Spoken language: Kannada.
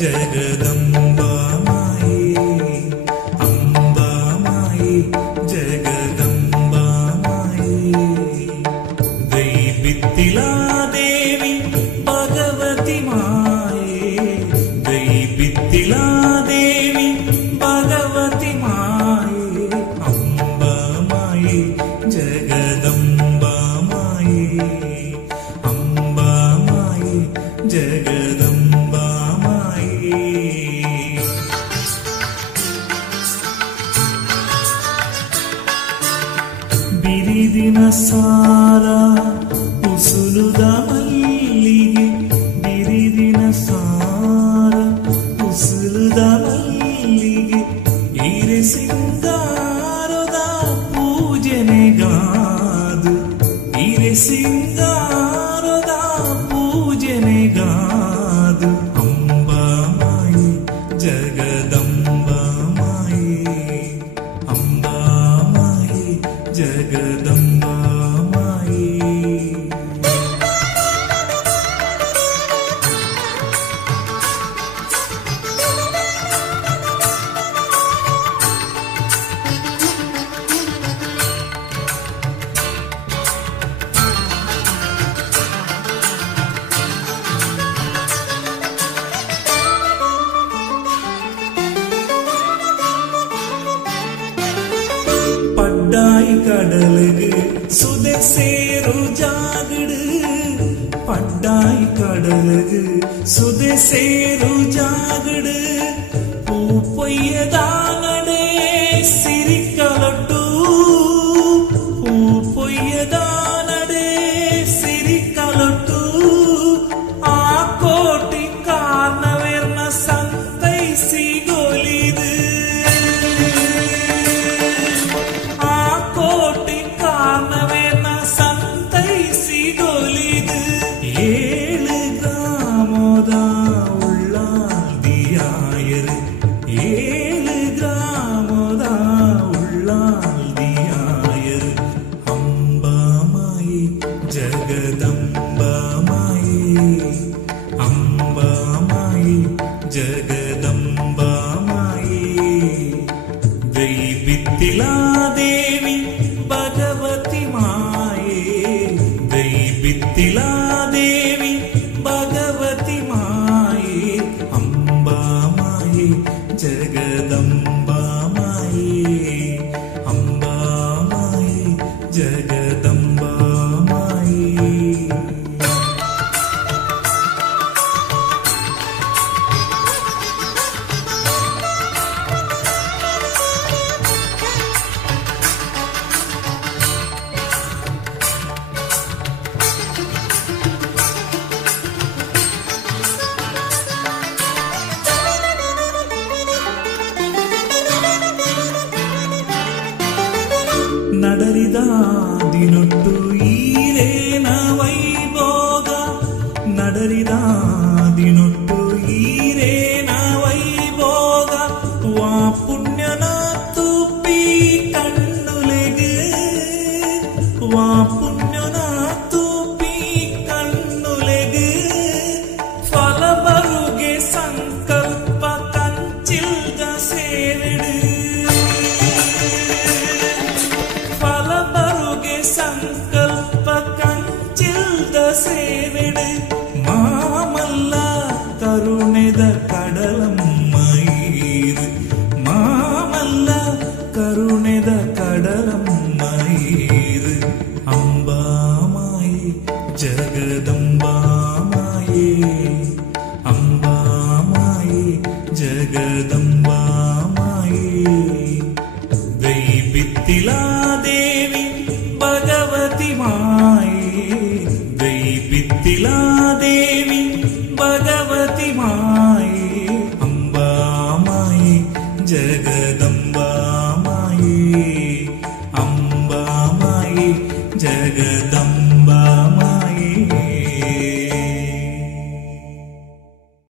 जगदम्बा माये अम्बा माये जगदम्बा माये दैबित्तिला देवी भगवती माये दैबित्तिला देवी भगवती माये अम्बा माये जगदम्बा माये अम्बा माये जगदम्बा माये बिरिदिन सारा उसुलुद मल्लिगे बिरिदिन सारा उसुलुद मल्लिगे इरे सिंगाರದ पूजनेगादु इरे सिंगाರದ पूजनेगादु अम्बा माये जगदम्बा माये अम्बा माये जगदम्बा माये पड्डाई कडलगु सुदे सेरु जागडु पड्डाई कडलगु सुदे सेरु जागडु पूपोय्यदा नडे सिरिकलट्टु पूपोय्यदा नडे सिरिकलट्टु आ कोटि कारणवेर्न संतैसि गोलिदु जगदम्बा माये अम्बा माये जगदम्बा माये दैबित्तिला देवी भगवती माये दैबित्तिला देवी भगवती माये अम्बा माये जगदम्बा माये अम्बा माये जगदम्बा ನಡರಿದಾದಿನೊಟ್ಟು ಈರೇನ ವೈಭೋಗ ನಡರಿದಾದಿನೊಟ್ಟು ಈರೇನ ವೈಭೋಗ ವಾ ಪುಣ್ಯನ ತುಪ್ಪಿ ಕಣ್ಣುಲೆಗೆ ವಾ ಪುಣ್ಯನ ತುಪ್ಪಿ ಕಣ್ಣುಲೆಗೆ ಫಲ ಬರುಗೆ ಸಂಕಲ್ಪ ಕಂಚಿಲ್ದ ಸೇರಿಡು संकल्प कंचिल्द सेविड मामल्ल करुणेद कडलम्मयीर मामल्ल करुणेद कडलम्मयीर अम्बा माये जगदम्बा माये अम्बा माये जगदम्बा माये दैबित्तिला देवी भगवती माये दैबित्तिला देवी भगवती माये अम्बा माये जगदम्बा माये अम्बा माये जगदम्बा